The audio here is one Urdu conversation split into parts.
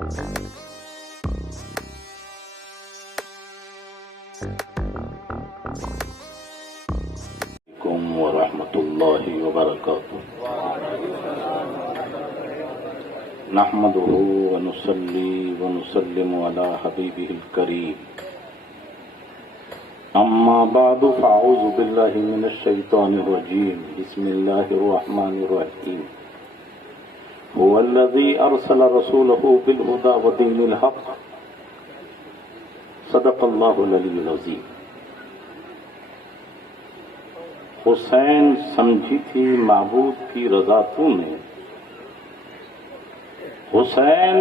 ورحمۃ اللہ وبرکاتہ نحمده ونصلي ونسلم على حبيبه الكريم اما بعد فاعوذ بالله من الشيطان الرجيم بسم الله الرحمن الرحيم هو الذي ارسل رسوله بالهدى ودين الحق صدق الله العلي العظيم. حسین سمجھی تھی معبود کی رضا تو نے، حسین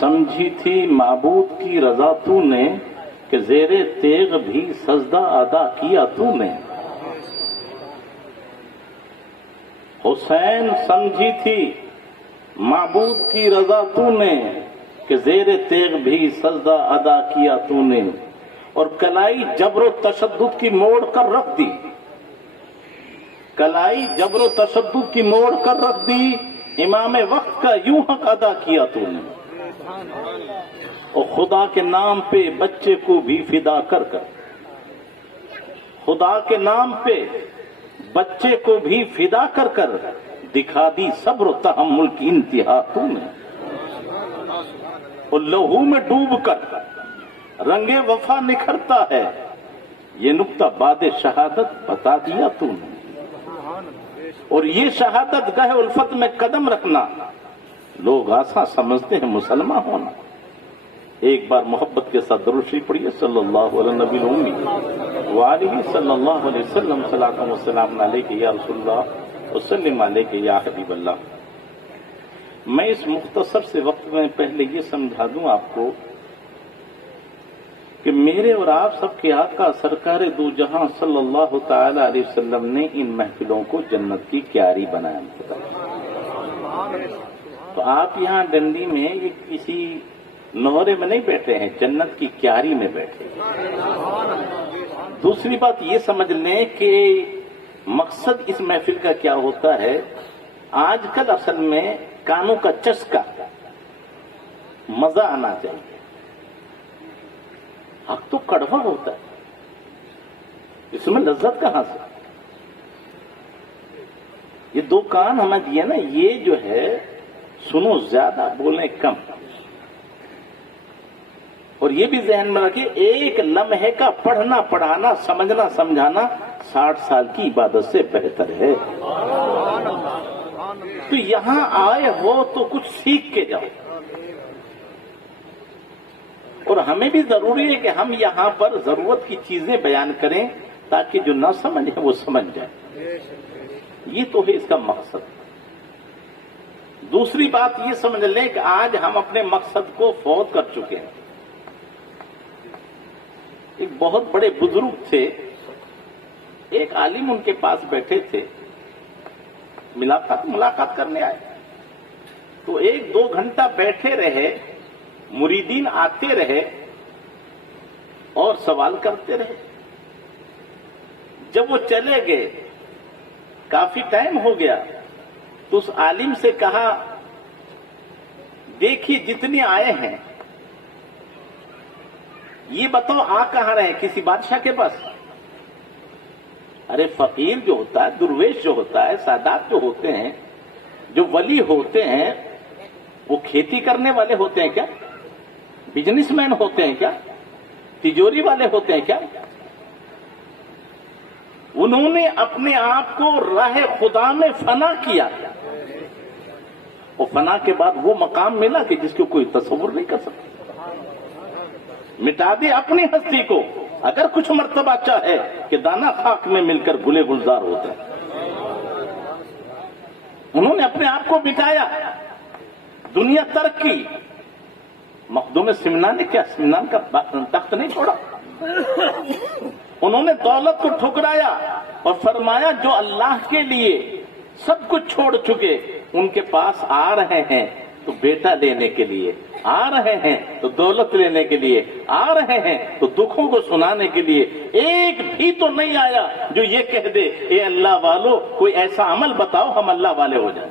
سمجھی تھی معبود کی رضا تو نے، کہ زیر تیغ بھی سجدہ ادا کیا تو نے. حسین سمجھی تھی معبود کی رضا تو نے، کہ زیر تیغ بھی سجدہ ادا کیا تو نے. اور کلائی جبر و تشدد کی موڑ کر رکھ دی، کلائی جبر و تشدد کی موڑ کر رکھ دی، امام وقت کا یوں حق ادا کیا تو نے. اور خدا کے نام پہ بچے کو بھی فدا کر کر، خدا کے نام پہ بچے کو بھی فدا کر کر دکھا دی صبر و تحمل کی انتہا تو نے. اور لہو میں ڈوب کر رنگ وفا نکھرتا ہے، یہ نقطہ بعد شہادت بتا دیا تو نے. اور یہ شہادت گاہ الفت میں قدم رکھنا لوگ آسان سمجھتے ہیں مسلمان ہونا. ایک بار محبت کے ساتھ درود شریف پڑھیے صلی اللہ علیہ نبی الامی وآلہ صلی اللہ علیہ وسلم. صلاۃ و سلام علیک یا رسول اللہ وسلم علیک یا حبیب اللہ. میں اس مختصر سے وقت میں پہلے یہ سمجھا دوں آپ کو کہ میرے اور آپ سب کے آقا سرکار دو جہاں صلی اللہ تعالی علیہ وسلم نے ان محفلوں کو جنت کی کیاری بنایا. تو آپ یہاں ڈنڈی میں یہ کسی نہرے میں نہیں بیٹھے ہیں، جنت کی کیاری میں بیٹھے. دوسری بات یہ سمجھ لیں کہ مقصد اس محفل کا کیا ہوتا ہے. آج کل اصل میں کانوں کا چسکا، مزہ آنا چاہیے. حق تو کڑوا ہوتا ہے، اس میں لذت کہاں سے؟ یہ دو کان ہمیں دیے نا، یہ جو ہے سنو زیادہ بولیں کم. اور یہ بھی ذہن میں رکھیں ایک لمحے کا پڑھنا پڑھانا سمجھنا سمجھانا 60 سال کی عبادت سے بہتر ہے. تو یہاں آئے ہو تو کچھ سیکھ کے جاؤ. اور ہمیں بھی ضروری ہے کہ ہم یہاں پر ضرورت کی چیزیں بیان کریں تاکہ جو نہ سمجھے وہ سمجھ جائے. یہ تو ہے اس کا مقصد. دوسری بات یہ سمجھ لیں کہ آج ہم اپنے مقصد کو فوت کر چکے ہیں. ایک بہت بڑے بزرگ تھے، ایک عالم ان کے پاس بیٹھے تھے، ملاقات کرنے آئے. تو 1-2 گھنٹہ بیٹھے رہے، مریدین آتے رہے اور سوال کرتے رہے. جب وہ چلے گئے کافی ٹائم ہو گیا تو اس عالم سے کہا دیکھیے جتنے آئے ہیں یہ بتاؤ آ کہاں رہے، کسی بادشاہ کے پاس؟ ارے فقیر جو ہوتا ہے، درویش جو ہوتا ہے، سادات جو ہوتے ہیں، جو ولی ہوتے ہیں، وہ کھیتی کرنے والے ہوتے ہیں کیا؟ بزنس مین ہوتے ہیں کیا؟ تجوری والے ہوتے ہیں کیا؟ انہوں نے اپنے آپ کو راہ خدا میں فنا کیا، اور فنا کے بعد وہ مقام ملا کہ جس کو کوئی تصور نہیں کر سکتا. مٹا دے اپنی ہستی کو اگر کچھ مرتبہ چاہے کہ دانا خاک میں مل کر گلے گلزار ہوتے ہیں. انہوں نے اپنے آپ کو مٹایا، دنیا ترک کی. مخدوم سمنان نے کیا سمنان کا تخت نہیں چھوڑا؟ انہوں نے دولت کو ٹھکرایا اور فرمایا جو اللہ کے لیے سب کچھ چھوڑ چکے ان کے پاس آ رہے ہیں تو بیٹا لینے کے لیے، آ رہے ہیں تو دولت لینے کے لیے، آ رہے ہیں تو دکھوں کو سنانے کے لیے. ایک بھی تو نہیں آیا جو یہ کہہ دے اے اللہ والو کوئی ایسا عمل بتاؤ ہم اللہ والے ہو جائیں.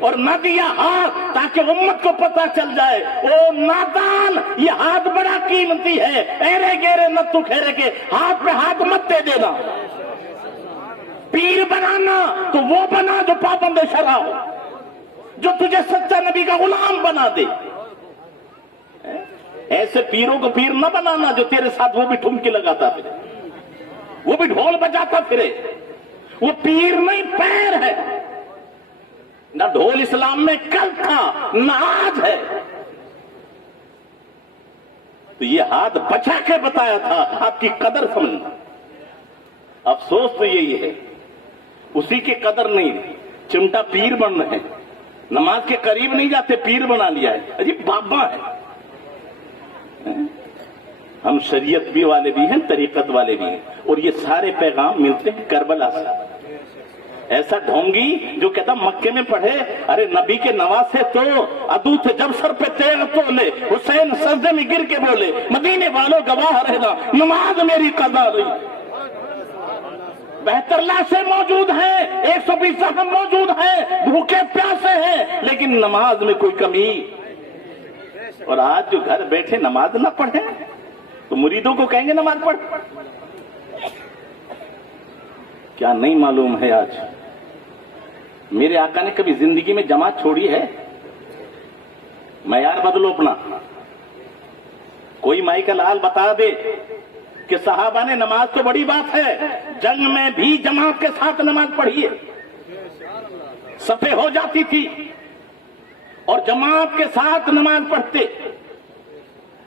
اور نہ دیا ہاتھ تاکہ امت کو پتا چل جائے او نادان یہ ہاتھ بڑا قیمتی ہے، ایرے گیرے نتو کھیرے کے ہاتھ پہ ہاتھ مت دے دینا۔ پیر بنانا تو وہ بنا جو پابند شرع ہو، جو تجھے سچا نبی کا غلام بنا دے۔ ایسے پیروں کو پیر نہ بنانا جو تیرے ساتھ وہ بھی ٹھمکی لگاتا پھرے، وہ بھی ڈھول بجاتا پھرے، وہ پیر نہیں پیر ہے۔ نہ ڈھول اسلام میں کل تھا نہ آج ہے۔ تو یہ ہاتھ بچا کے بتایا تھا، ہاتھ کی قدر سمجھنا۔ افسوس تو یہی ہے اسی کی قدر نہیں، چمٹا پیر بن رہے ہیں، نماز کے قریب نہیں جاتے، پیر بنا لیا ہے، عجیب بابا ہے۔ ہم شریعت بھی والے بھی ہیں، طریقت والے بھی ہیں، اور یہ سارے پیغام ملتے ہیں کربلا سے۔ ایسا ڈھونگی جو کہتا مکے میں پڑھے، ارے نبی کے نواسے تو ادو تھے جب سر پہ تیغ تولے، حسین سجدے میں گر کے بولے مدینے والوں گواہ رہنا نماز میری قضا رہی۔ بہتر لاشیں موجود ہیں، 120 زخم موجود ہیں، بھوکے پیاسے ہیں، لیکن نماز میں کوئی کمی۔ اور آج جو گھر بیٹھے نماز نہ پڑھیں تو مریدوں کو کہیں گے نماز پڑھ۔ کیا نہیں معلوم ہے آج میرے آقا نے کبھی زندگی میں جماعت چھوڑی ہے؟ معیار بدلو اپنا۔ کوئی مائی کا لال بتا دے کہ صحابہ نے نماز تو بڑی بات ہے، جنگ میں بھی جماعت کے ساتھ نماز پڑھی ہے، صفیں ہو جاتی تھی اور جماعت کے ساتھ نماز پڑھتے۔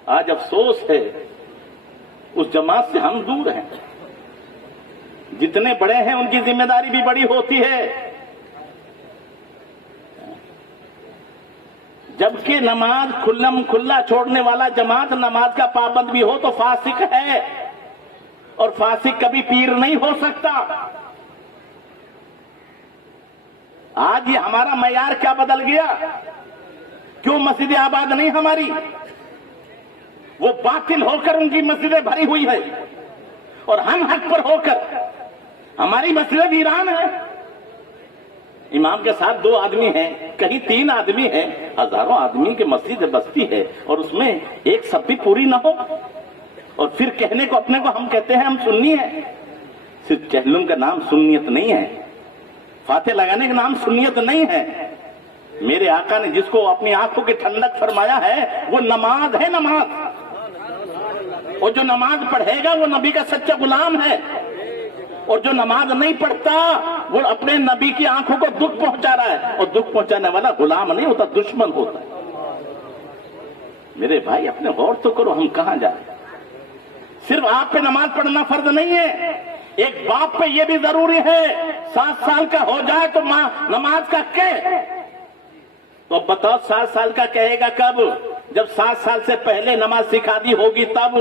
آج افسوس ہے اس جماعت سے ہم دور ہیں۔ جتنے بڑے ہیں ان کی ذمہ داری بھی بڑی ہوتی ہے، جبکہ نماز کھلم کھلا چھوڑنے والا جماعت نماز کا پابند بھی ہو تو فاسق ہے، اور فاسق کبھی پیر نہیں ہو سکتا۔ آج یہ ہمارا معیار کیا بدل گیا؟ کیوں مسجد آباد نہیں ہماری؟ وہ باطل ہو کر ان کی مسجدیں بھری ہوئی ہے، اور ہم حق پر ہو کر ہماری مسجد ویران ہے۔ امام کے ساتھ 2 آدمی ہیں، کہیں 3 آدمی ہیں، ہزاروں آدمی کی مسجد بستی ہے، اور اس میں ایک سب بھی پوری نہ ہو، اور پھر کہنے کو اپنے کو ہم کہتے ہیں ہم سنی ہیں۔ صرف چہلم کا نام سنیت نہیں ہے، فاتح لگانے کا نام سنیت نہیں ہے۔ میرے آقا نے جس کو اپنی آنکھوں کی ٹھنڈک فرمایا ہے وہ نماز ہے، نماز۔ اور جو نماز پڑھے گا وہ نبی کا سچا غلام ہے، اور جو نماز نہیں پڑھتا وہ اپنے نبی کی آنکھوں کو دکھ پہنچا رہا ہے، اور دکھ پہنچانے والا غلام نہیں ہوتا، دشمن ہوتا ہے۔ میرے بھائی اپنے غور تو کرو ہم کہاں جائیں۔ صرف آپ پہ نماز پڑھنا فرض نہیں ہے، ایک باپ پہ یہ بھی ضروری ہے، 7 سال کا ہو جائے تو ماں نماز کا کہے۔ تو اب بتاؤ 7 سال کا کہے گا کب؟ جب 7 سال سے پہلے نماز سکھا دی ہوگی تب۔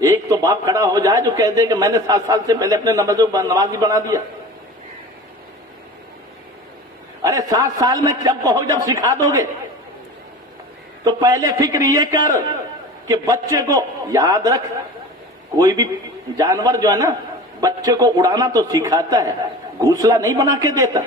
ایک تو باپ کھڑا ہو جائے جو کہہ دے کہ میں نے 7 سال سے پہلے اپنے نمازی بنا دیا۔ ارے 7 سال میں جب کہو جب سکھا دو گے تو پہلے فکر یہ کر کہ بچے کو یاد رکھ، کوئی بھی جانور جو ہے نا بچے کو اڑانا تو سکھاتا ہے، گھونسلہ نہیں بنا کے دیتا۔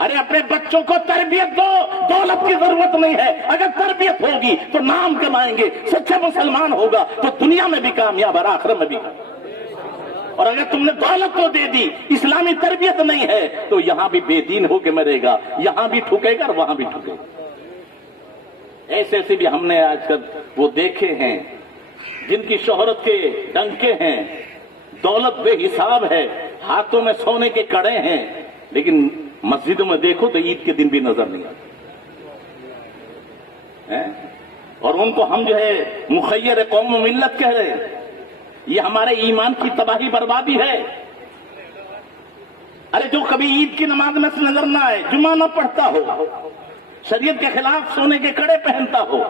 ارے اپنے بچوں کو تربیت دو، دولت کی ضرورت نہیں ہے، اگر تربیت ہوگی تو نام کمائیں گے، سچا مسلمان ہوگا تو دنیا میں بھی کامیاب اور آخرت میں بھی کامیاب۔ اور اگر تم نے دولت تو دے دی، اسلامی تربیت نہیں ہے تو یہاں بھی بے دین ہو کے مرے گا، یہاں بھی ٹھکے گا اور وہاں بھی ٹھکے گا۔ ایسے ایسے بھی ہم نے آج کل وہ دیکھے ہیں جن کی شہرت کے ڈنکے ہیں، دولت بے حساب ہے، ہاتھوں میں سونے کے کڑے ہیں، لیکن مسجدوں میں دیکھو تو عید کے دن بھی نظر نہیں آتے، اور ان کو ہم جو ہے مخیر قوم و ملت کہہ رہے ہیں۔ یہ ہمارے ایمان کی تباہی بربادی ہے۔ ارے جو کبھی عید کی نماز میں سے نظر نہ آئے، جمعہ نہ پڑھتا ہو، شریعت کے خلاف سونے کے کڑے پہنتا ہو،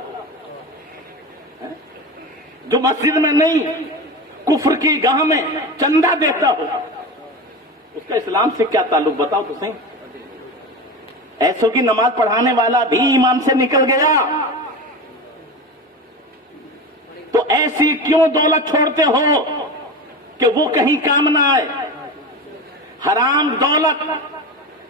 جو مسجد میں نہیں کفر کی گاہ میں چندہ دیتا ہو، اس کا اسلام سے کیا تعلق بتاؤ تو صحیح۔ ایسوں کی نماز پڑھانے والا بھی ایمان سے نکل گیا، تو ایسی کیوں دولت چھوڑتے ہو کہ وہ کہیں کام نہ آئے؟ حرام دولت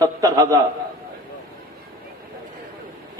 70,000।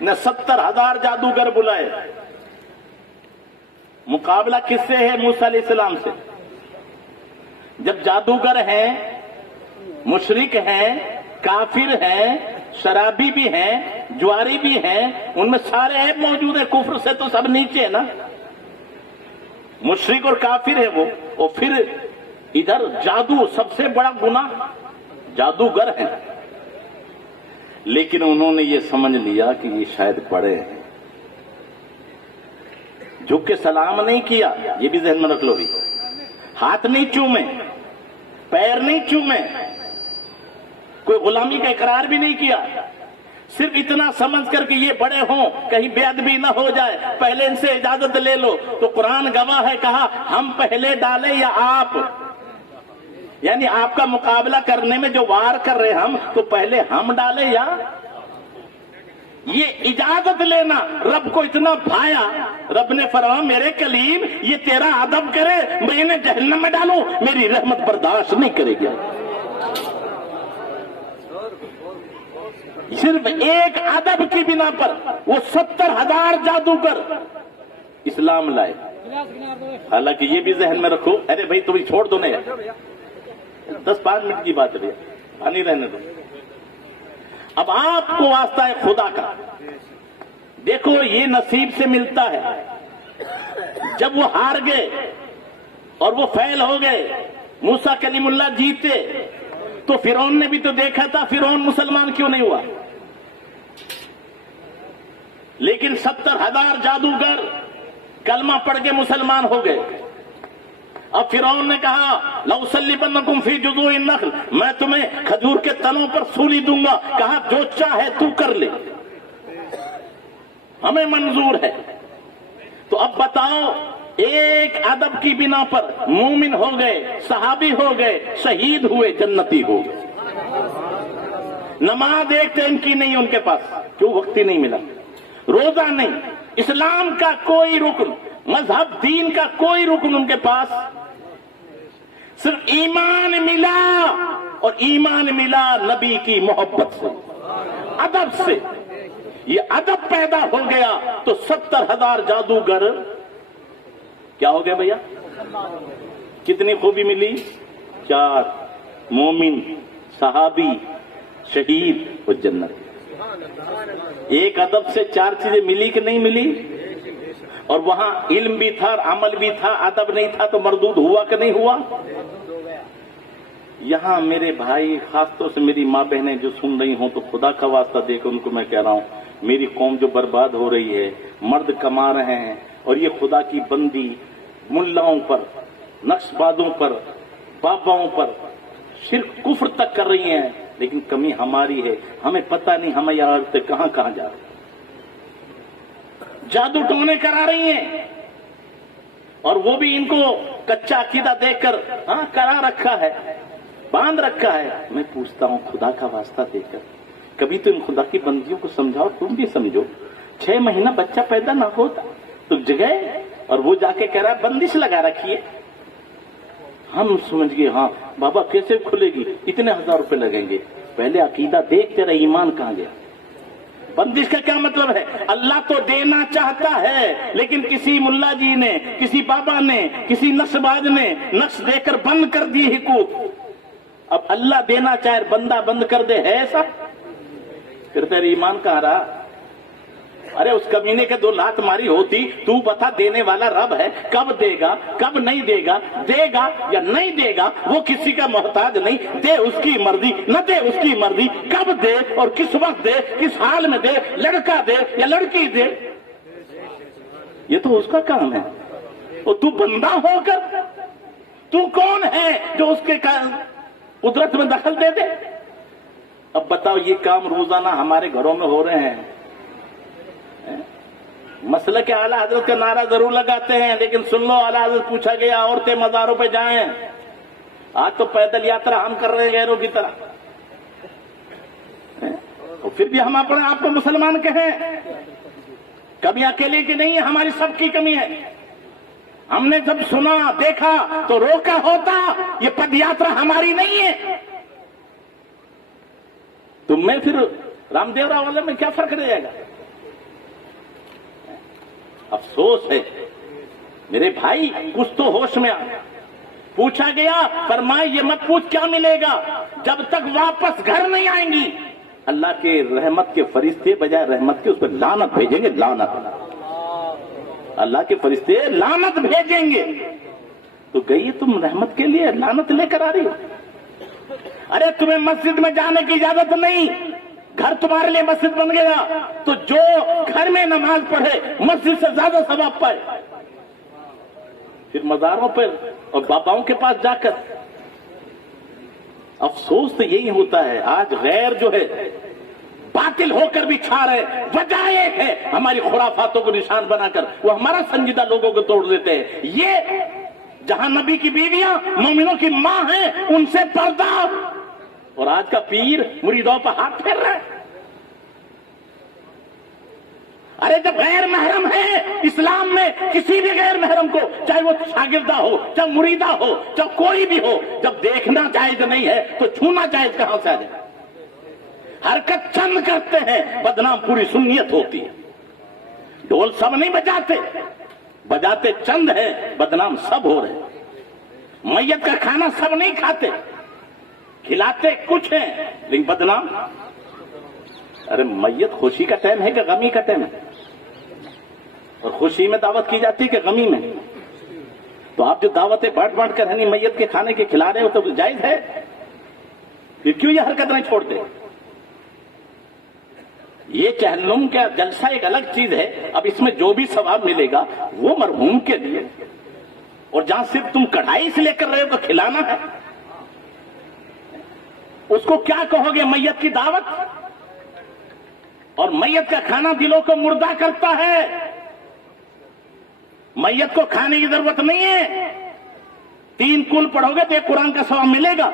نے 70,000 جادوگر بلائے. مقابلہ کس سے ہے؟ موسیٰ علیہ السلام سے. جب جادوگر ہیں، مشرک ہیں، کافر ہیں، شرابی بھی ہیں، جواری بھی ہیں، ان میں سارے عیب موجود ہیں. کفر سے تو سب نیچے ہے نا. مشرک اور کافر ہے وہ، اور پھر ادھر جادو، سب سے بڑا گناہ جادوگر ہیں. لیکن انہوں نے یہ سمجھ لیا کہ یہ شاید بڑے ہیں. جھک کے سلام نہیں کیا، یہ بھی ذہن میں رکھ لو بھی. ہاتھ نہیں چومے، پیر نہیں چومے، کوئی غلامی کا اقرار بھی نہیں کیا. صرف اتنا سمجھ کر کہ یہ بڑے ہوں، کہیں بے ادبی نہ ہو جائے، پہلے ان سے اجازت لے لو. تو قرآن گواہ ہے، کہا ہم پہلے ڈالیں یا آپ؟ یعنی آپ کا مقابلہ کرنے میں جو وار کر رہے ہم، تو پہلے ہم ڈالیں یا یہ اجازت لینا. رب کو اتنا بھایا، رب نے فرمایا میرے کلیم یہ تیرا ادب کرے، میں انہیں جہنم میں ڈالوں، میری رحمت برداشت نہیں کرے گی. صرف ایک ادب کی بنا پر وہ 70,000 جادوگر اسلام لائے. حالانکہ یہ بھی ذہن میں رکھو، ارے بھائی تمہیں چھوڑ دو نا یار، 10-5 منٹ کی بات ہے بھیا، پانی رہنے دو. اب آپ کو واسطہ ہے خدا کا، دیکھو یہ نصیب سے ملتا ہے. جب وہ ہار گئے اور وہ فیل ہو گئے، موسیٰ کلیم اللہ جیتے، تو فرعون نے بھی تو دیکھا تھا فرعون مسلمان کیوں نہیں ہوا. لیکن 70,000 جادوگر کلمہ پڑھ کے مسلمان ہو گئے. اب فرعون نے کہا لَأُصَلِّبَنَّكُمْ فِي جُذُوعِ النَّخْلِ، میں تمہیں کھجور کے تنوں پر سولی دوں گا. کہا جو چاہے تو کر لے، ہمیں منظور ہے. تو اب بتاؤ، ایک ادب کی بنا پر مومن ہو گئے، صحابی ہو گئے، شہید ہوئے، جنتی ہو گئے. نماز ایک ٹائم کی نہیں ان کے پاس، کیوں؟ وقت ہی نہیں ملا. روزہ نہیں، اسلام کا کوئی رکن، مذہب دین کا کوئی رکن ان کے پاس. صرف ایمان ملا، اور ایمان ملا نبی کی محبت سے، ادب سے. یہ ادب پیدا ہو گیا تو 70,000 جادوگر کیا ہو گیا بھیا؟ کتنی خوبی ملی؟ 4، مومن، صحابی، شہید اور جنت. ایک ادب سے 4 چیزیں ملی کہ نہیں ملی؟ اور وہاں علم بھی تھا، عمل بھی تھا، ادب نہیں تھا تو مردود ہوا کہ نہیں ہوا؟ یہاں میرے بھائی، خاص طور سے میری ماں بہنیں جو سن رہی ہوں، تو خدا کا واسطہ دے کے ان کو میں کہہ رہا ہوں، میری قوم جو برباد ہو رہی ہے، مرد کما رہے ہیں، اور یہ خدا کی بندی ملاؤں پر، نقش بازوں پر، باباؤں پر شرک کفر تک کر رہی ہیں. لیکن کمی ہماری ہے، ہمیں پتہ نہیں ہمیں یہاں کہاں کہاں جا رہے. جادو ٹونے کرا رہی ہیں، اور وہ بھی ان کو کچا عقیدہ دے کر کرا رکھا ہے، باندھ رکھا ہے. میں پوچھتا ہوں خدا کا واسطہ دے کر، کبھی تو ان خدا کی بندیوں کو سمجھاؤ، تم بھی سمجھو. 6 مہینہ بچہ پیدا نہ ہوتا تو جگہ، اور وہ جا کے کہہ رہا ہے بندش لگا رکھی ہے. ہم سمجھ گئے ہاں بابا کیسے کھلے گی، اتنے 1000 روپے لگیں گے. پہلے عقیدہ دیکھ تیرا ایمان کہاں گیا. بندش کا کیا مطلب ہے؟ اللہ تو دینا چاہتا ہے، لیکن کسی ملا جی نے، کسی بابا نے، کسی نقش باز نے نقش دے کر بند کر دی حقوق. اب اللہ دینا چاہے بندہ بند کر دے، ہے ایسا؟ پھر تیرا ایمان کہاں رہا؟ ارے اس کمینے کے 2 لات ماری ہوتی. تو بتا دینے والا رب ہے، کب دے گا کب نہیں دے گا، دے گا یا نہیں دے گا، وہ کسی کا محتاج نہیں. دے اس کی مرضی، نہ دے اس کی مرضی. کب دے اور کس وقت دے، کس حال میں دے، لڑکا دے یا لڑکی دے، یہ تو اس کا کام ہے. اور تو بندہ ہو کر تو کون ہے جو اس کے قدرت میں دخل دے دے؟ اب بتاؤ، یہ کام روزانہ ہمارے گھروں میں ہو رہے ہیں. مسئلہ کہ اعلیٰ حضرت کا نعرہ ضرور لگاتے ہیں، لیکن سن لو، اعلیٰ حضرت پوچھا گیا عورتیں مزاروں پہ جائیں. آج تو پیدل یاترا ہم کر رہے ہیں غیروں کی طرح، تو پھر بھی ہم اپنے آپ کو مسلمان کہیں. کمی اکیلے کی نہیں ہے، ہماری سب کی کمی ہے. ہم نے جب سنا دیکھا تو روکا ہوتا. یہ پد یاترا ہماری نہیں ہے. تو میں پھر رام دیو راؤ والے میں کیا فرق رہ جائے گا؟ افسوس ہے میرے بھائی، کچھ تو ہوش میں آ. پوچھا گیا، فرمائے یہ مت پوچھ کیا ملے گا جب تک واپس گھر نہیں آئیں گی. اللہ کے رحمت کے فرشتے بجائے رحمت کے اس پر لعنت بھیجیں گے. لعنت، اللہ کے فرشتے لعنت بھیجیں گے. تو گئی تم رحمت کے لیے لعنت لے کر آ رہی ہو. ارے تمہیں مسجد میں جانے کی اجازت نہیں، گھر تمہارے لیے مسجد بن گیا تو جو گھر میں نماز پڑھے مسجد سے زیادہ ثواب پائے. پھر مزاروں پر اور باباؤں کے پاس جا کر افسوس تو یہی ہوتا ہے. آج غیر جو ہے باطل ہو کر بھی چھا رہے. وجہ ایک ہے، ہماری خرافاتوں کو نشان بنا کر وہ ہمارا سنجیدہ لوگوں کو توڑ دیتے ہیں. یہ جہاں نبی کی بیویاں مومنوں کی ماں ہیں ان سے پردہ، اور آج کا پیر مریدوں پر ہاتھ پھیر رہا ہے. ارے جب غیر محرم ہے اسلام میں، کسی بھی غیر محرم کو، چاہے وہ شاگردہ ہو، چاہے مریدہ ہو، چاہے کوئی بھی ہو، جب دیکھنا جائز نہیں ہے تو چھونا جائز کہاں سے آ جائے؟ حرکت چند کرتے ہیں بدنام پوری سنیت ہوتی ہے. ڈھول سب نہیں بجاتے، بجاتے چند ہیں بدنام سب ہو رہے ہیں. میت کا کھانا سب نہیں کھاتے، کھلاتے کچھ ہیں لیکن بدنام. ارے میت خوشی کا ٹائم ہے کہ غمی کا ٹائم ہے؟ اور خوشی میں دعوت کی جاتی ہے کہ غمی میں؟ تو آپ جو دعوتیں بانٹ بانٹ کر میت کے کھانے کے کھلا رہے ہو تو جائز ہے؟ پھر کیوں یہ حرکت نہیں چھوڑتے؟ یہ چہلم کا جلسہ ایک الگ چیز ہے. اب اس میں جو بھی ثواب ملے گا وہ مرحوم کے لیے، اور جہاں صرف تم کڑھائی سے لے کر رہے ہو تو کھلانا ہے، اس کو کیا کہو گے؟ میت کی دعوت. اور میت کا کھانا دلوں کو مردہ کرتا ہے. میت کو کھانے کی ضرورت نہیں ہے. 3 کل پڑھو گے تو ایک قرآن کا ثواب ملے گا.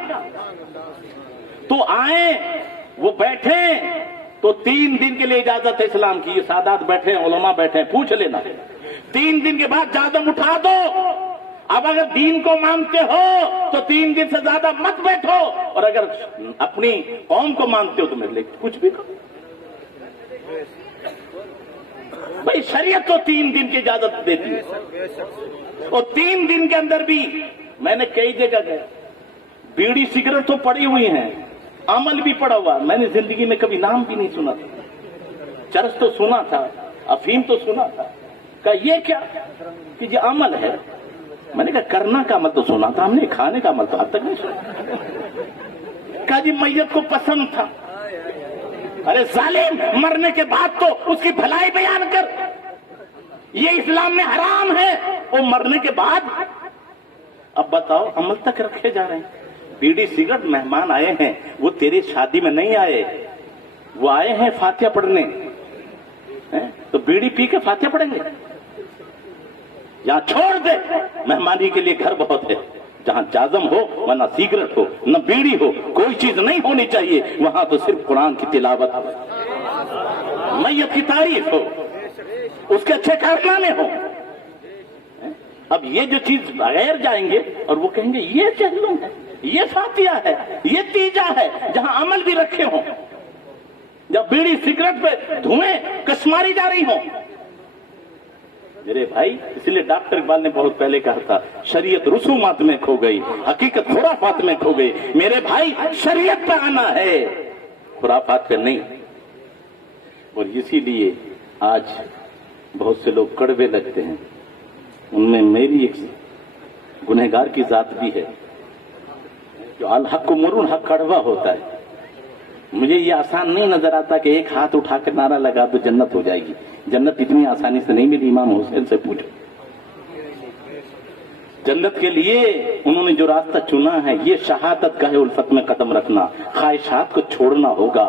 تو آئیں وہ بیٹھیں تو 3 دن کے لیے اجازت ہے اسلام کی. یہ سادات بیٹھے ہیں، علماء بیٹھے ہیں، پوچھ لینا. 3 دن کے بعد جادم اٹھا دو. اب اگر دین کو مانتے ہو تو 3 دن سے زیادہ مت بیٹھو، اور اگر اپنی قوم کو مانتے ہو تو میرے لیے کچھ بھی کرو. بھائی شریعت تو 3 دن کی اجازت دیتی ہے، اور 3 دن کے اندر بھی میں نے کئی جگہ گیا، بیڑی سگریٹ تو پڑی ہوئی ہیں، عمل بھی پڑا ہوا. میں نے زندگی میں کبھی نام بھی نہیں سنا تھا. چرس تو سنا تھا، افیم تو سنا تھا. کہا یہ کیا کہ یہ عمل ہے؟ میں نے کہا کرنا کا عمل تو سنا تھا ہم نے، کھانے کا عمل تو اب تک نہیں سنا. کہا جی میت کو پسند تھا. ارے ظالم، مرنے کے بعد تو اس کی بھلائی بیان کر. یہ اسلام میں حرام ہے. وہ مرنے کے بعد اب بتاؤ عمل تک رکھے جا رہے ہیں. بیڑی سگریٹ، مہمان آئے ہیں، وہ تیری شادی میں نہیں آئے، وہ آئے ہیں فاتحہ پڑھنے. تو بیڑی پی کے فاتحہ پڑھیں گے؟ یہاں چھوڑ دے. مہمانی کے لیے گھر بہت ہے. جہاں جازم ہو، نہ سگریٹ ہو، نہ بیڑی ہو، کوئی چیز نہیں ہونی چاہیے. وہاں تو صرف قرآن کی تلاوت، میت کی تعریف ہو، اس کے اچھے کارنامے ہو. اب یہ جو چیز بغیر جائیں گے اور وہ کہیں گے یہ چہلم ہے، یہ فاتحہ ہے، یہ تیجا ہے. جہاں عمل بھی رکھے ہوں، جب بیڑی سگریٹ پہ دھوئیں کشماری جا رہی ہوں. میرے بھائی، اس لیے ڈاکٹر اقبال نے بہت پہلے کہا تھا شریعت رسومات میں کھو گئی، حقیقت خرافات میں کھو گئی. میرے بھائی شریعت پہ آنا ہے، خرافات پہ نہیں. اور اسی لیے آج بہت سے لوگ کڑوے لگتے ہیں. ان میں میری ایک گنہگار کی ذات بھی ہے. جو الحق مرون حق کڑوا ہوتا ہے. مجھے یہ آسان نہیں نظر آتا کہ ایک ہاتھ اٹھا کر نعرہ لگا تو جنت ہو جائے گی. جنت اتنی آسانی سے نہیں ملی. امام حسین سے پوچھو. جنت کے لیے انہوں نے جو راستہ چنا ہے یہ شہادت گاہ الفت میں قدم رکھنا، خواہشات کو چھوڑنا ہوگا.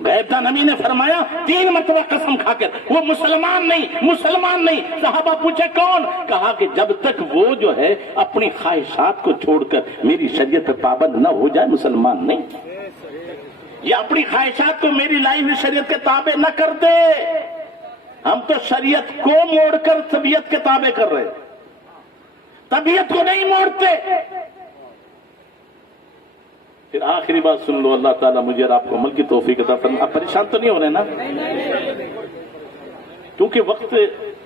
غیبدان نبی نے فرمایا 3 مرتبہ قسم کھا کر وہ مسلمان نہیں، مسلمان نہیں. صحابہ پوچھے کون؟ کہا کہ جب تک وہ جو ہے اپنی خواہشات کو چھوڑ کر میری شریعت پر پابند نہ ہو جائے مسلمان نہیں. یہ اپنی خواہشات کو میری لائی ہوئی شریعت کے تابع نہ کر دے. ہم تو شریعت کو موڑ کر طبیعت کے تابع کر رہے، طبیعت کو نہیں موڑتے. پھر آخری بات سن لو، اللہ تعالیٰ مجھے اور آپ کو عمل کی توفیق عطا فرمائے. آپ پریشان تو نہیں ہو رہے نا؟ کیونکہ وقت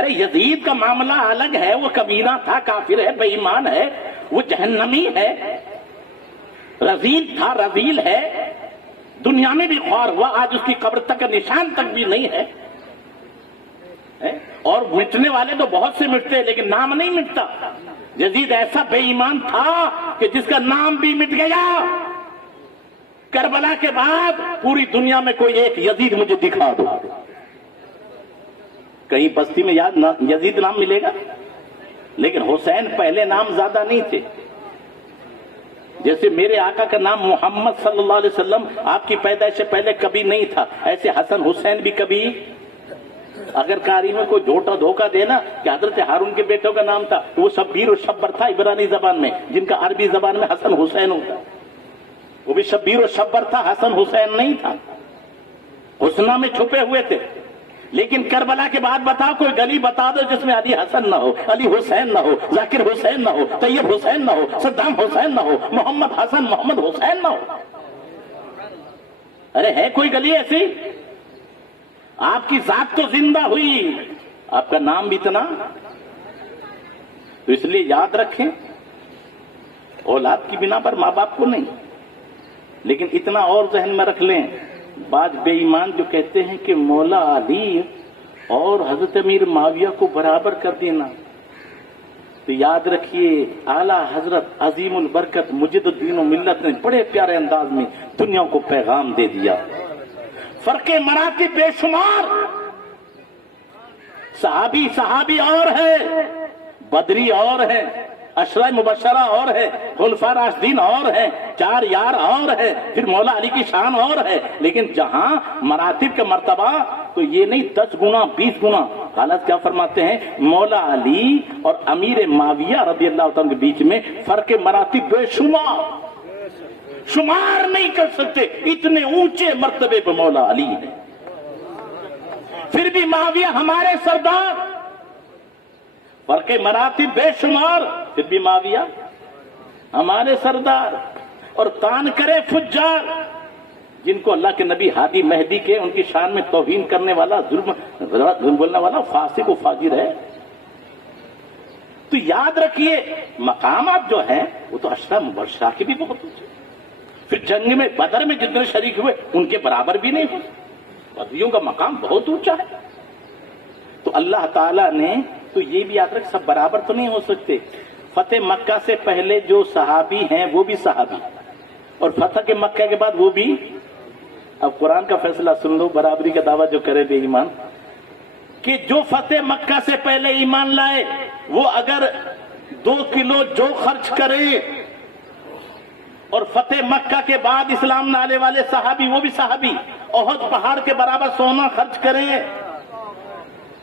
ارے یزید کا معاملہ الگ ہے، وہ کمینہ تھا، کافر ہے، بے ایمان ہے، وہ جہنمی ہے، رذیل تھا، رذیل ہے، دنیا میں بھی خوار ہوا، آج اس کی قبر تک کا نشان تک بھی نہیں ہے۔ اور مٹنے والے تو بہت سے مٹتے لیکن نام نہیں مٹتا۔ یزید ایسا بے ایمان تھا کہ جس کا نام بھی مٹ گیا۔ کربلا کے بعد پوری دنیا میں کوئی ایک یزید مجھے دکھا دو، کہیں بستی میں یزید نام ملے گا؟ لیکن حسین پہلے نام زیادہ نہیں تھے، جیسے میرے آقا کا نام محمد صلی اللہ علیہ وسلم آپ کی پیدائش سے پہلے کبھی نہیں تھا، ایسے حسن حسین بھی کبھی، اگر قاری میں کوئی جھوٹا دھوکہ دینا کہ حضرت ہارون کے بیٹوں کا نام تھا تو وہ شبیر و شبر تھا عبرانی زبان میں، جن کا عربی زبان میں حسن حسین ہوتا، وہ بھی شبیر و شبر تھا، حسن حسین نہیں تھا، حسنہ میں چھپے ہوئے تھے۔ لیکن کربلا کے بعد بتاؤ کوئی گلی بتا دو جس میں علی حسن نہ ہو، علی حسین نہ ہو، ذاکر حسین نہ ہو، طیب حسین نہ ہو، صدام حسین نہ ہو، محمد حسن محمد حسین نہ ہو۔ ارے ہے کوئی گلی ایسی؟ آپ کی ذات تو زندہ ہوئی، آپ کا نام بھی اتنا، تو اس لیے یاد رکھیں اولاد کی بنا پر ماں باپ کو نہیں، لیکن اتنا اور ذہن میں رکھ لیں، بعض بے ایمان جو کہتے ہیں کہ مولا علی اور حضرت امیر معاویہ کو برابر کر دینا، تو یاد رکھیے اعلیٰ حضرت عظیم البرکت مجد الدین و ملت نے بڑے پیارے انداز میں دنیا کو پیغام دے دیا۔ فرق مراتب بے شمار، صحابی اور ہے، بدری اور ہے، عشرہ مبشرہ اور ہے، خلفاء راشدین اور ہیں، چار یار اور ہے، پھر مولا علی کی شان اور ہے، لیکن جہاں مراتب کا مرتبہ تو یہ نہیں 10 گنا 20 گنا۔ حالت کیا فرماتے ہیں؟ مولا علی اور امیر معاویہ رضی اللہ عنہ کے بیچ میں فرق مراتب بے شمار نہیں کر سکتے، اتنے اونچے مرتبے پہ مولا علی ہے۔ پھر بھی معاویہ ہمارے سردار، فرق مراتب بے شمار، پھر بھی معاویہ ہمارے سردار۔ اور تان کرے فجار، جن کو اللہ کے نبی ہادی مہدی کے ان کی شان میں توہین کرنے والا، ظلم بولنے والا فاسق و فاجر ہے۔ تو یاد رکھیے مقامات جو ہیں وہ تو عشرہ مبشرہ کے بھی بہت اونچے، پھر جنگ میں بدر میں جتنے شریک ہوئے ان کے برابر بھی نہیں ہوئے، بدریوں کا مقام بہت اونچا ہے۔ تو اللہ تعالیٰ نے تو یہ بھی یاد رکھ سب برابر تو نہیں ہو سکتے۔ فتح مکہ سے پہلے جو صحابی ہیں وہ بھی صحابی، اور فتح کے مکہ کے بعد وہ بھی۔ اب قرآن کا فیصلہ سن لو، برابری کا دعویٰ جو کرے بے ایمان، کہ جو فتح مکہ سے پہلے ایمان لائے وہ اگر 2 کلو جو خرچ کرے، اور فتح مکہ کے بعد اسلام لانے والے صحابی وہ بھی صحابی احد پہاڑ کے برابر سونا خرچ کریں،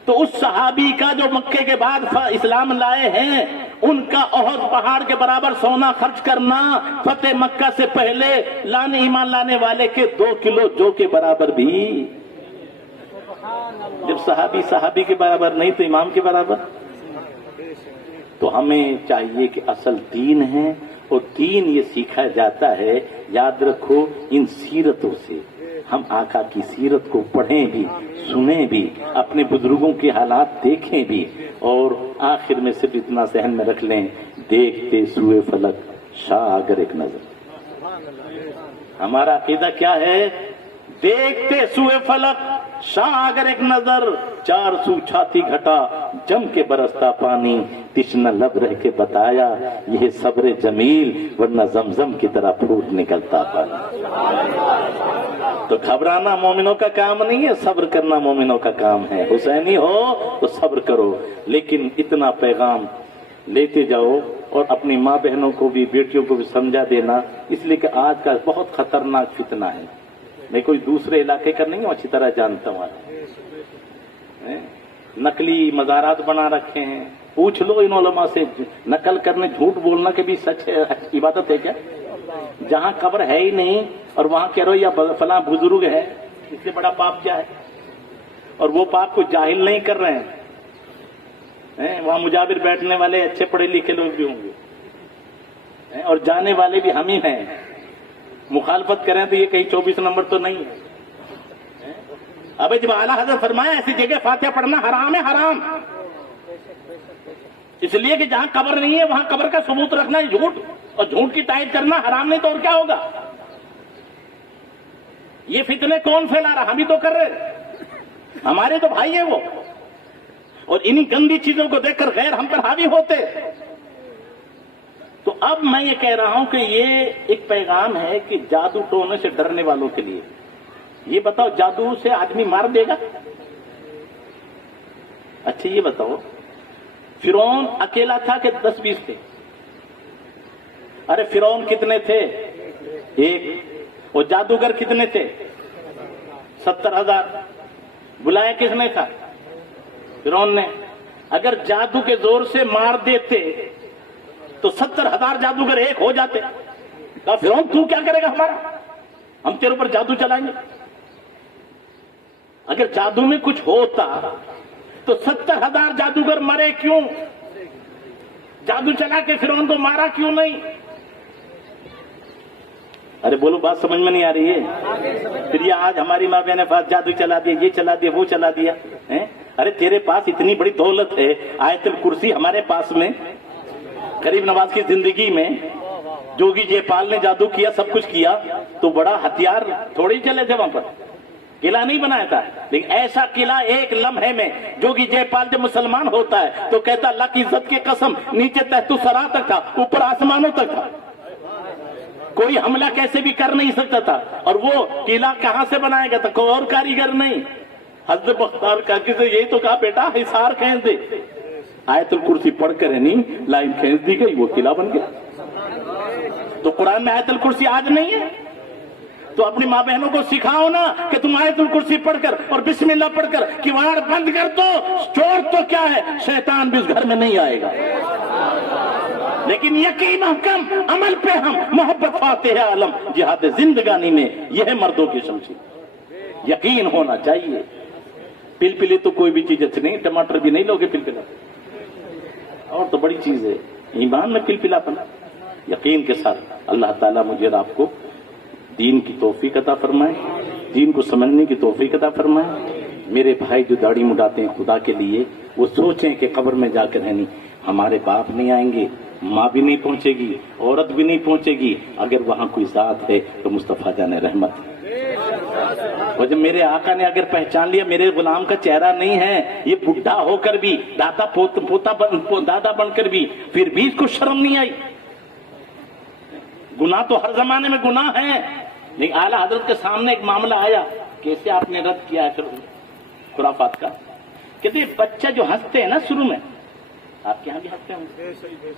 تو اس صحابی کا جو مکے کے بعد اسلام لائے ہیں ان کا احد پہاڑ کے برابر سونا خرچ کرنا فتح مکہ سے پہلے ایمان لانے والے کے 2 کلو جو کے برابر بھی۔ جب صحابی کے برابر نہیں تو امام کے برابر۔ تو ہمیں چاہیے کہ اصل دین ہے، اور دین یہ سیکھا جاتا ہے، یاد رکھو ان سیرتوں سے، ہم آقا کی سیرت کو پڑھیں بھی، سنیں بھی، اپنے بزرگوں کے حالات دیکھیں بھی، اور آخر میں صرف اتنا ذہن میں رکھ لیں، دیکھتے سوئے فلک شاہ اگر ایک نظر۔ ہمارا عقیدہ کیا ہے؟ دیکھتے سوئے فلک شاہ اگر ایک نظر، 400 چھاتی گھٹا جم کے برستا پانی، تشنہ لب رہ کے بتایا یہ صبر جمیل، ورنہ زمزم کی طرح پھوٹ نکلتا پانی۔ تو گھبرانا مومنوں کا کام نہیں ہے، صبر کرنا مومنوں کا کام ہے۔ حسینی ہو تو صبر کرو، لیکن اتنا پیغام لیتے جاؤ، اور اپنی ماں بہنوں کو بھی، بیٹیوں کو بھی سمجھا دینا، اس لیے کہ آج کا بہت خطرناک فتنہ ہے۔ میں کوئی دوسرے علاقے کا نہیں ہوں، اچھی طرح جانتا ہوں۔ نقلی مزارات بنا رکھے ہیں، پوچھ لو ان علماء سے، نقل کرنے جھوٹ بولنا کے بھی سچ ہے، عبادت ہے کیا؟ جہاں قبر ہے ہی نہیں اور وہاں کہہ رہو یا فلاں بزرگ ہے، اس سے بڑا پاپ کیا ہے؟ اور وہ پاپ کو جاہل نہیں کر رہے ہیں، وہاں مجابر بیٹھنے والے اچھے پڑھے لکھے لوگ بھی ہوں گے، اور جانے والے بھی ہم ہی ہیں۔ مخالفت کریں تو یہ کہیں 24 نمبر تو نہیں ہے۔ اب جب اعلیٰ حضرت فرمایا ایسی جگہ فاتحہ پڑھنا حرام ہے، حرام، اس لیے کہ جہاں قبر نہیں ہے وہاں قبر کا ثبوت رکھنا ہے جھوٹ، اور جھوٹ کی تائید کرنا حرام نہیں تو اور کیا ہوگا؟ یہ فتنے کون پھیلا رہا؟ ہم ہی تو کر رہے، ہمارے تو بھائی ہیں وہ، اور انہی گندی چیزوں کو دیکھ کر غیر ہم پر حاوی ہوتے۔ تو اب میں یہ کہہ رہا ہوں کہ یہ ایک پیغام ہے کہ جادو ٹونے سے ڈرنے والوں کے لیے، یہ بتاؤ جادو سے آدمی مار دے گا؟ اچھا یہ بتاؤ، فرعون اکیلا تھا کہ 10-20 تھے؟ ارے فرعون کتنے تھے؟ ایک۔ اور جادوگر کتنے تھے؟ 70,000۔ بلایا کس نے تھا؟ فرعون نے۔ اگر جادو کے زور سے مار دیتے تو 70,000 جادوگر ایک ہو جاتے۔ کہا فرعون تو کیا کرے گا ہمارا، ہم تیرے اوپر جادو چلائیں گے۔ اگر جادو میں کچھ ہوتا تو 70,000 جادوگر مرے کیوں؟ جادو چلا کے فرعون کو مارا کیوں نہیں؟ ارے بولو، بات سمجھ میں نہیں آ رہی ہے؟ پھر یہ آج ہماری ماں بہن پاس جادو چلا دیا، یہ چلا دیا، وہ چلا دیا۔ ارے تیرے پاس اتنی بڑی دولت ہے، آیت الکرسی ہمارے پاس میں، غریب نواز کی زندگی میں جوگی جے پال نے جادو کیا، سب کچھ کیا، تو بڑا ہتھیار تھوڑی چلے تھے وہاں پر، قلعہ نہیں بنایا تھا، لیکن ایسا قلعہ ایک لمحے میں جوگی جے پال جب مسلمان ہوتا ہے تو کہتا اللہ کی عزت کی قسم، نیچے تحت سرا تک تھا، اوپر آسمانوں تک تھا، کوئی حملہ کیسے بھی کر نہیں سکتا تھا۔ اور وہ قلعہ کہاں سے بنایا گیا تھا؟ کوئی اور کاریگر نہیں، حضرت بختیار کاکی سے یہی تو کہا بیٹا حصار کھینچ دے، آیت الکرسی پڑھ کر لائن کھینچ دی گئی، وہ قلعہ بن گیا۔ تو قرآن میں آیت الکرسی آج نہیں ہے؟ تو اپنی ماں بہنوں کو سکھاؤ نا کہ تم آیت الکرسی پڑھ کر اور بسم اللہ پڑھ کر کواڑ بند کر دو، چور تو کیا ہے، شیطان بھی اس گھر میں نہیں آئے گا۔ لیکن یقین محکم عمل پہ ہم محبت فاتح عالم جہاد زندگانی میں، یہ ہے مردوں کی شمشیر، یقین ہونا چاہیے۔ پلپلی تو کوئی بھی چیز اچھی نہیں، ٹماٹر بھی نہیں لوگے پلپلا، اور تو بڑی چیز ہے ایمان میں پلپلا پنا۔ یقین کے ساتھ اللہ تعالیٰ مجھے اور آپ کو دین کی توفیق عطا فرمائے، دین کو سمجھنے کی توفیق عطا فرمائے۔ میرے بھائی جو داڑھی مڈاتے ہیں خدا کے لیے، وہ سوچیں کہ قبر میں جا کر رہنی، ہمارے باپ نہیں آئیں گے، ماں بھی نہیں پہنچے گی، عورت بھی نہیں پہنچے گی، اگر وہاں کوئی ذات ہے تو مصطفیٰ جان رحمت ہے۔ اور جب میرے آقا نے اگر پہچان لیا میرے غلام کا چہرہ نہیں ہے، یہ بڈھا ہو کر بھی، دادا بن کر بھی، پھر بھی اس کو شرم نہیں آئی۔ گناہ تو ہر زمانے میں گناہ ہے، لیکن اعلیٰ حضرت کے سامنے ایک معاملہ آیا، کیسے آپ نے رد کیا ہے پھر خرافات کا؟ کہتے بچہ جو ہنستے ہیں نا شروع میں، آپ کے یہاں بھی ہنستے ہیں،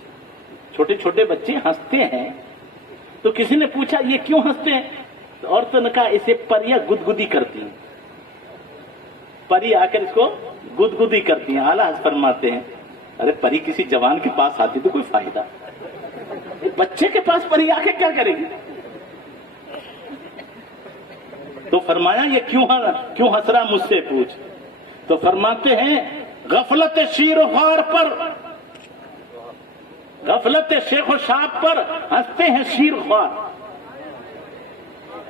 چھوٹے چھوٹے بچے ہنستے ہیں، تو کسی نے پوچھا یہ کیوں ہنستے ہیں؟ تو عورتوں نے کہا اسے پریاں گدگدی کرتی ہیں، پری آ کر اس کو گدگدی کرتی ہیں۔ اعلیٰ حضرت فرماتے ہیں ارے پری کسی جوان کے پاس آتی تو کوئی فائدہ، بچے کے پاس پری آ کے کیا کرے گی؟ تو فرمایا یہ کیوں ہنس رہا مجھ سے پوچھ؟ تو فرماتے ہیں غفلت شیر و خوار پر، غفلت شیخ و شاب پر ہنستے ہیں شیر خوار۔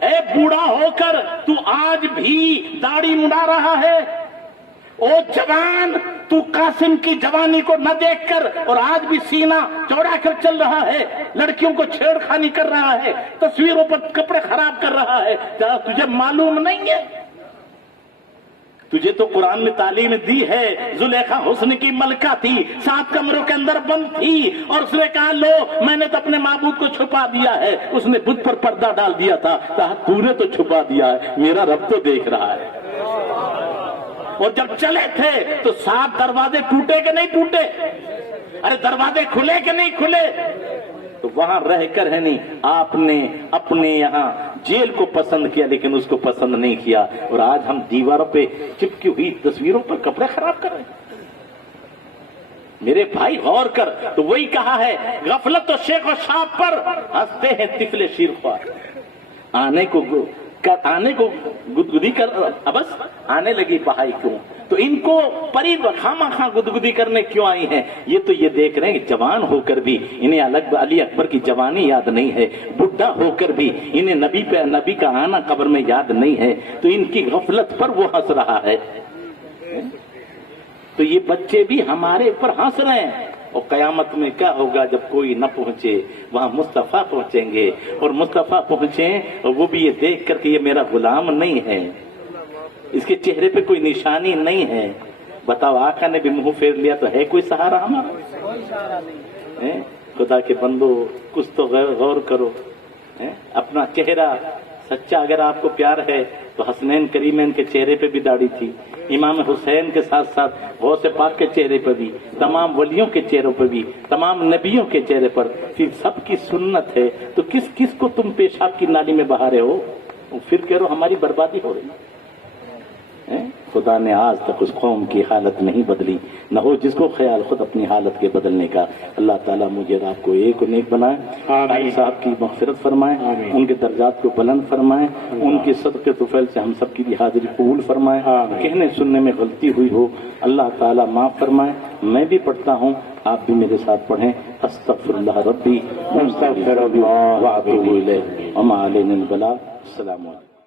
اے بوڑھا ہو کر تو آج بھی داڑھی مڈا رہا ہے، او جوان تو قاسم کی جوانی کو نہ دیکھ کر اور آج بھی سینہ چوڑا کر چل رہا ہے، لڑکیوں کو چھیڑ خانی کر رہا ہے، تصویروں پر کپڑے خراب کر رہا ہے، کیا تجھے معلوم نہیں ہے؟ تجھے تو قرآن میں تعلیم دی ہے، زلیخا حسن کی ملکہ تھی، 7 کمروں کے اندر بند تھی، اور اس نے کہا لو میں نے تو اپنے معبود کو چھپا دیا ہے، اس نے بت پر پردہ ڈال دیا تھا، کہا تو نے تو چھپا دیا ہے، میرا رب تو دیکھ رہا ہے۔ اور جب چلے تھے تو 7 دروازے ٹوٹے کہ نہیں ٹوٹے؟ ارے دروازے کھلے کہ نہیں کھلے؟ تو وہاں رہ کر ہے نہیں، آپ نے اپنے یہاں جیل کو پسند کیا لیکن اس کو پسند نہیں کیا، اور آج ہم دیواروں پہ چپکی ہوئی تصویروں پر کپڑے خراب کر رہے ہیں۔ میرے بھائی غور کر، تو وہی کہا ہے غفلت و شیخ و شاب پر ہنستے ہیں طفل شیر خوار۔ آنے کو گدگدی کر، بس آنے لگی بہائی کیوں؟ تو ان کو پری خواہ گدگدی کرنے کیوں آئی ہیں؟ یہ تو یہ دیکھ رہے ہیں کہ جوان ہو کر بھی انہیں علی اکبر کی جوانی یاد نہیں ہے، بڈھا ہو کر بھی انہیں نبی کا آنا قبر میں یاد نہیں ہے، تو ان کی غفلت پر وہ ہنس رہا ہے۔ تو یہ بچے بھی ہمارے اوپر ہنس رہے ہیں، اور قیامت میں کیا ہوگا جب کوئی نہ پہنچے، وہاں مصطفیٰ پہنچیں گے، اور مصطفیٰ پہنچیں اور وہ بھی یہ دیکھ کر کہ یہ میرا غلام نہیں ہے، اس کے چہرے پہ کوئی نشانی نہیں ہے۔ بتاؤ آقا نے بھی منہ پھیر لیا تو ہے کوئی سہارا ہمارا؟ خدا کے بندو کچھ تو غور کرو، اپنا چہرہ سچا اگر آپ کو پیار ہے تو حسنین کریمین کے چہرے پہ بھی داڑھی تھی، امام حسین کے ساتھ ساتھ غوث پاک کے چہرے پر بھی، تمام ولیوں کے چہروں پر بھی، تمام نبیوں کے چہرے پر، پھر سب کی سنت ہے، تو کس کس کو تم پیشاب کی نالی میں بہا رہے ہو؟ پھر کہہ رہو ہماری بربادی ہو رہی ہے۔ خدا نے آج تک اس قوم کی حالت نہیں بدلی، نہ ہو جس کو خیال خود اپنی حالت کے بدلنے کا۔ اللہ تعالیٰ مجھے اور آپ کو ایک و نیک بنائے، قاری صاحب کی مغفرت فرمائے، ان کے درجات کو بلند فرمائے، ان کے صدقے طفیل سے ہم سب کی بھی حاضری قبول فرمائے، کہنے سننے میں غلطی ہوئی ہو اللہ تعالیٰ معاف فرمائے۔ میں بھی پڑھتا ہوں، آپ بھی میرے ساتھ پڑھیں۔ استغفر اللہ ربی واستغفر اللہ واتوب الیہ وما علینا البلاغ۔ السلام علیکم۔